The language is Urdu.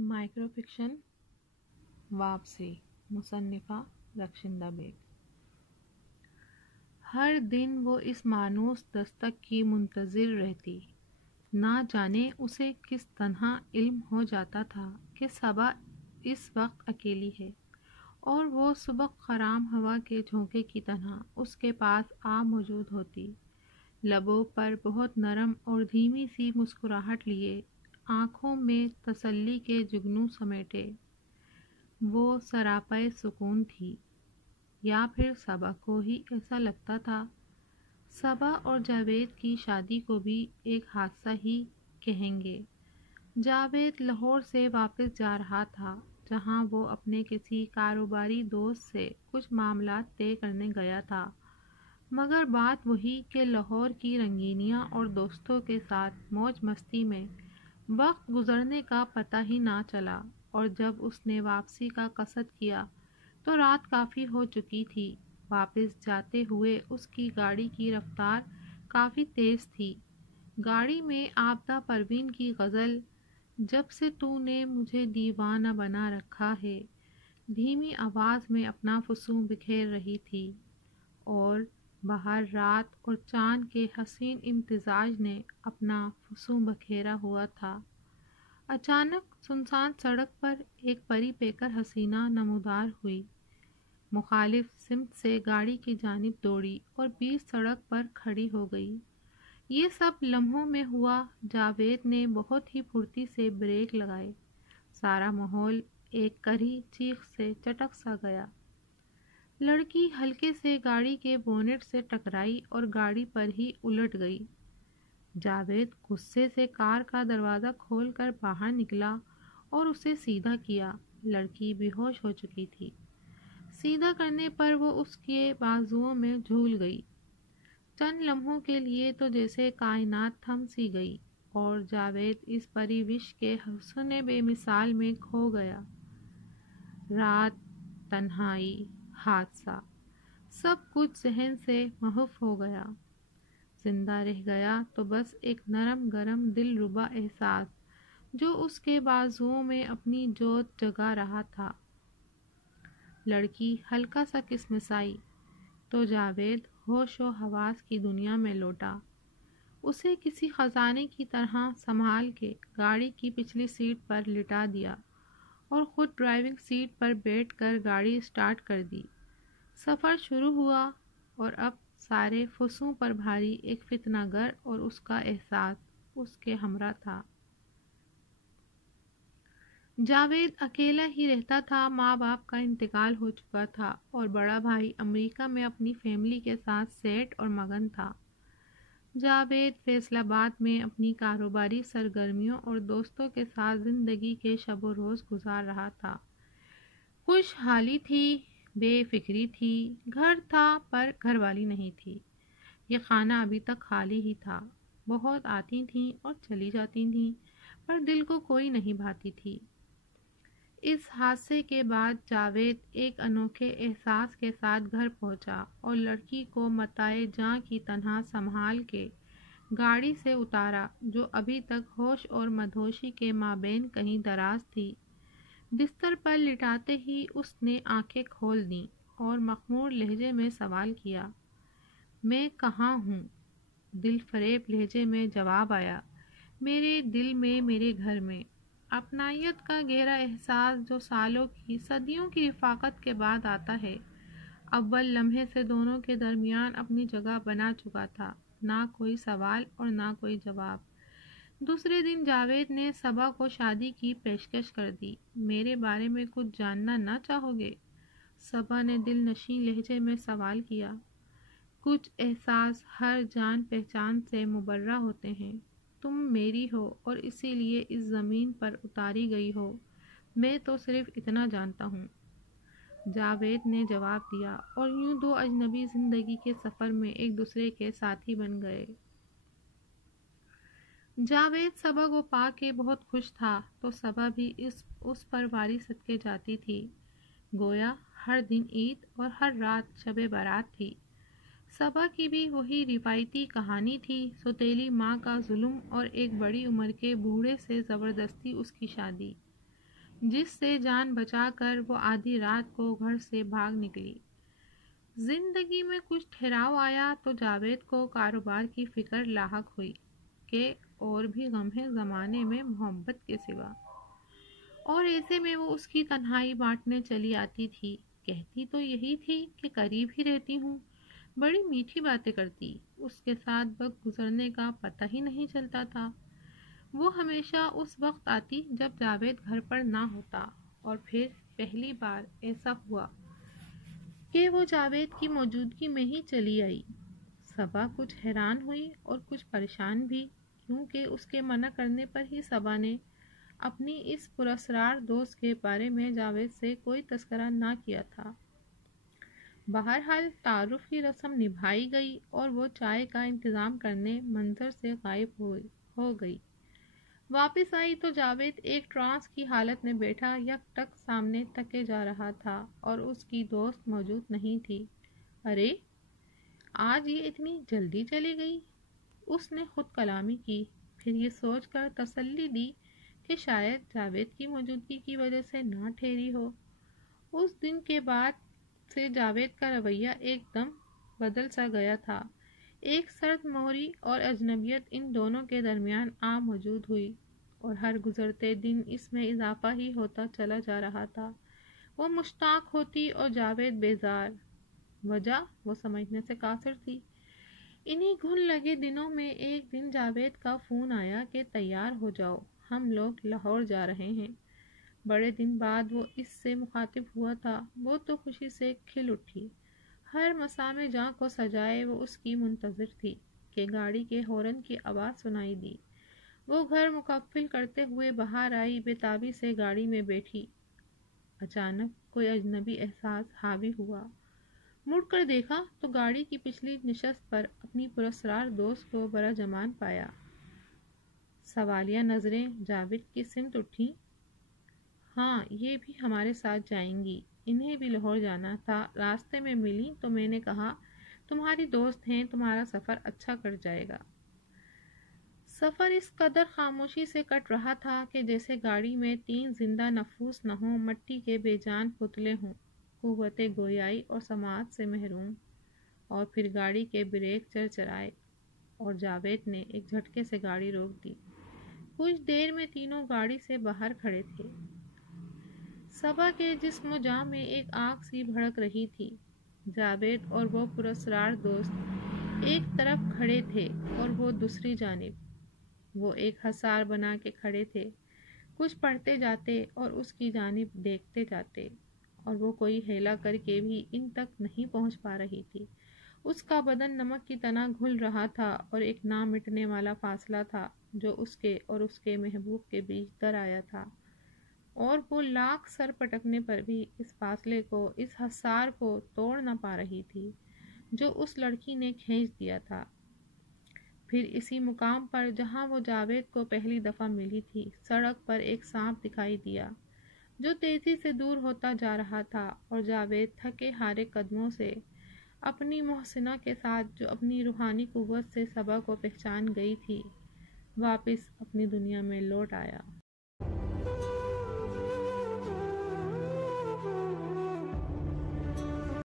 مائکرو فکشن واپسی مصنفہ رخشندہ بیگ۔ ہر دن وہ اس مانوس دستک کی منتظر رہتی، نہ جانے اسے کس طرح علم ہو جاتا تھا کہ صبا اس وقت اکیلی ہے، اور وہ سبک خرام ہوا کے جھونکے کی طرح اس کے پاس آ موجود ہوتی، لبوں پر بہت نرم اور دھیمی سی مسکراہٹ لیے، آنکھوں میں تسلی کے جگنو سمیٹے۔ وہ سراپے سکون تھی، یا پھر صبا کو ہی ایسا لگتا تھا۔ صبا اور جاوید کی شادی کو بھی ایک حادثہ ہی کہیں گے۔ جاوید لاہور سے واپس جا رہا تھا، جہاں وہ اپنے کسی کاروباری دوست سے کچھ معاملات طے کرنے گیا تھا، مگر بات وہی کہ لاہور کی رنگینیاں اور دوستوں کے ساتھ موج مستی میں وقت گزرنے کا پتہ ہی نہ چلا، اور جب اس نے واپسی کا قصد کیا تو رات کافی ہو چکی تھی۔ واپس جاتے ہوئے اس کی گاڑی کی رفتار کافی تیز تھی۔ گاڑی میں آبدہ پروین کی غزل "جب سے تو نے مجھے دیوانہ بنا رکھا ہے" دھیمی آواز میں اپنا فسوں بکھیر رہی تھی، اور باہر رات اور چاند کے حسین امتزاج نے اپنا فسوں بکھیرا ہوا تھا۔ اچانک سنسان سڑک پر ایک پری پیکر حسینہ نمودار ہوئی، مخالف سمت سے گاڑی کی جانب دوڑی اور بیچ سڑک پر کھڑی ہو گئی۔ یہ سب لمحوں میں ہوا۔ جاوید نے بہت ہی پھرتی سے بریک لگائے، سارا ماحول ایک کرہی چیخ سے چٹک سا گیا۔ لڑکی ہلکے سے گاڑی کے بونٹ سے ٹکرائی اور گاڑی پر ہی الٹ گئی۔ جاوید غصے سے کار کا دروازہ کھول کر باہر نکلا اور اسے سیدھا کیا۔ لڑکی بے ہوش ہو چکی تھی۔ سیدھا کرنے پر وہ اس کے بازوؤں میں جھول گئی۔ چند لمحوں کے لیے تو جیسے کائنات تھم سی گئی، اور جاوید اس پری وش کے حسن بے مثال میں کھو گیا۔ رات، تنہائی، حادثہ، سب کچھ ذہن سے محو ہو گیا۔ زندہ رہ گیا تو بس ایک نرم گرم دل ربا احساس جو اس کے بازوؤں میں اپنی جوت جگا رہا تھا۔ لڑکی ہلکا سا کسمسائی تو جاوید ہوش و حواس کی دنیا میں لوٹا۔ اسے کسی خزانے کی طرح سنبھال کے گاڑی کی پچھلی سیٹ پر لٹا دیا اور خود ڈرائیونگ سیٹ پر بیٹھ کر گاڑی سٹارٹ کر دی۔ سفر شروع ہوا، اور اب سارے فسوں پر بھاری ایک فتنہ گر اور اس کا احساس اس کے ہمراہ تھا۔ جاوید اکیلا ہی رہتا تھا۔ ماں باپ کا انتقال ہو چکا تھا، اور بڑا بھائی امریکہ میں اپنی فیملی کے ساتھ سیٹ اور مگن تھا۔ جاوید فیصل آباد میں اپنی کاروباری سرگرمیوں اور دوستوں کے ساتھ زندگی کے شب و روز گزار رہا تھا۔ خوشحالی تھی، بے فکری تھی، گھر تھا پر گھر والی نہیں تھی۔ یہ خانہ ابھی تک خالی ہی تھا۔ بہت آتی تھیں اور چلی جاتی تھیں، پر دل کو کوئی نہیں بھاتی تھی۔ اس حادثے کے بعد جاوید ایک انوکھے احساس کے ساتھ گھر پہنچا اور لڑکی کو متاع جاں کی طرح سنبھال کے گاڑی سے اتارا، جو ابھی تک ہوش اور مدہوشی کے مابین کہیں دراز تھی۔ بستر پر لٹاتے ہی اس نے آنکھیں کھول دیں اور مخمور لہجے میں سوال کیا، "میں کہاں ہوں؟" دل فریب لہجے میں جواب آیا، "میرے دل میں، میرے گھر میں۔" اپنائیت کا گہرا احساس جو سالوں کی، صدیوں کی رفاقت کے بعد آتا ہے، اول لمحے سے دونوں کے درمیان اپنی جگہ بنا چکا تھا۔ نہ کوئی سوال اور نہ کوئی جواب۔ دوسرے دن جاوید نے صبا کو شادی کی پیشکش کر دی۔ "میرے بارے میں کچھ جاننا نہ چاہو گے؟" صبا نے دل نشیں لہجے میں سوال کیا۔ "کچھ احساس ہر جان پہچان سے مبرہ ہوتے ہیں۔ تم میری ہو اور اسی لیے اس زمین پر اتاری گئی ہو۔ میں تو صرف اتنا جانتا ہوں." جاوید نے جواب دیا، اور یوں دو اجنبی زندگی کے سفر میں ایک دوسرے کے ساتھی بن گئے۔ جاوید صبا کو پا کے بہت خوش تھا، تو صبا بھی اس پر واری صدقے جاتی تھی، گویا ہر دن عید اور ہر رات شب برات تھی۔ صبا کی بھی وہی روایتی کہانی تھی، سوتیلی ماں کا ظلم اور ایک بڑی عمر کے بوڑھے سے زبردستی اس کی شادی۔ جس سے جان بچا کر وہ آدھی رات کو گھر سے بھاگ نکلی۔ زندگی میں کچھ ٹھہراؤ آیا تو جاوید کو کاروبار کی فکر لاحق ہوئی کہ اور بھی غم ہے زمانے میں محبت کے سوا، اور ایسے میں وہ اس کی تنہائی بانٹنے چلی آتی تھی۔ کہتی تو یہی تھی کہ قریب ہی رہتی ہوں، بڑی میٹھی باتیں کرتی، اس کے ساتھ وقت گزرنے کا پتہ ہی نہیں چلتا تھا۔ وہ ہمیشہ اس وقت آتی جب جاوید گھر پر نہ ہوتا، اور پھر پہلی بار ایسا ہوا کہ وہ جاوید کی موجودگی میں ہی چلی آئی۔ صبا کچھ حیران ہوئی اور کچھ پریشان بھی، کیونکہ اس کے منع کرنے پر ہی صبا نے اپنی اس پراسرار دوست کے بارے میں جاوید سے کوئی تذکرہ نہ کیا تھا۔ بہرحال تعارف کی رسم نبھائی گئی اور وہ چائے کا انتظام کرنے منظر سے غائب ہو گئی۔ واپس آئی تو جاوید ایک ٹرانس کی حالت میں بیٹھا یک ٹک سامنے تکے جا رہا تھا اور اس کی دوست موجود نہیں تھی۔ ارے آج یہ اتنی جلدی چلی گئی، اس نے خود کلامی کی، پھر یہ سوچ کر تسلی دی کہ شاید جاوید کی موجودگی کی وجہ سے نہ ٹھہری ہو۔ اس دن کے بعد سے جاوید کا رویہ ایک دم بدل سا گیا تھا۔ ایک سرد مہری اور اجنبیت ان دونوں کے درمیان عام موجود ہوئی، اور ہر گزرتے دن اس میں اضافہ ہی ہوتا چلا جا رہا تھا۔ وہ مشتاق ہوتی اور جاوید بیزار۔ وجہ وہ سمجھنے سے قاصر تھی۔ انہی گھن لگے دنوں میں ایک دن جاوید کا فون آیا کہ تیار ہو جاؤ، ہم لوگ لاہور جا رہے ہیں۔ بڑے دن بعد وہ اس سے مخاطب ہوا تھا۔ وہ تو خوشی سے کھل اٹھی، ہر مسام جاں کو سجائے وہ اس کی منتظر تھی کہ گاڑی کے ہارن کی آواز سنائی دی۔ وہ گھر مکفل کرتے ہوئے باہر آئی، بے تابی سے گاڑی میں بیٹھی۔ اچانک کوئی اجنبی احساس حاوی ہوا۔ مڑ کر دیکھا تو گاڑی کی پچھلی نشست پر اپنی پراسرار دوست کو براجمان پایا۔ سوالیہ نظریں جاوید کی سمت اٹھیں۔ ہاں یہ بھی ہمارے ساتھ جائیں گی، انہیں بھی لاہور جانا تھا، راستے میں ملی تو میں نے کہا تمہاری دوست ہیں، تمہارا سفر اچھا کٹ جائے گا۔ سفر اس قدر خاموشی سے کٹ رہا تھا کہ جیسے گاڑی میں 3 زندہ نفوس نہ ہوں، مٹی کے بے جان پتلے ہوں، قوت گویائی اور سماعت سے محروم۔ اور پھر گاڑی کے بریک چرچرائے اور جاوید نے ایک جھٹکے سے گاڑی روک دی۔ کچھ دیر میں تینوں گاڑی سے باہر کھڑے تھے۔ صبا کے جسم و جاں میں ایک آگ سی بھڑک رہی تھی۔ جاوید اور وہ پراسرار دوست ایک طرف کھڑے تھے اور وہ دوسری جانب۔ وہ ایک حصار بنا کے کھڑے تھے، کچھ پڑھتے جاتے اور اس کی جانب دیکھتے جاتے، اور وہ کوئی ہیلا کر کے بھی ان تک نہیں پہنچ پا رہی تھی۔ اس کا بدن نمک کی طرح گھل رہا تھا اور ایک نہ مٹنے والا فاصلہ تھا جو اس کے اور اس کے محبوب کے بیچ در آیا تھا، اور وہ لاکھ سر پٹکنے پر بھی اس فاصلے کو، اس حصار کو توڑ نہ پا رہی تھی جو اس لڑکی نے کھینچ دیا تھا۔ پھر اسی مقام پر جہاں وہ جاوید کو پہلی دفعہ ملی تھی، سڑک پر ایک سانپ دکھائی دیا جو تیزی سے دور ہوتا جا رہا تھا، اور جاوید تھکے ہارے قدموں سے اپنی محسنہ کے ساتھ، جو اپنی روحانی قوت سے صبا کو پہچان گئی تھی، واپس اپنی دنیا میں لوٹ آیا۔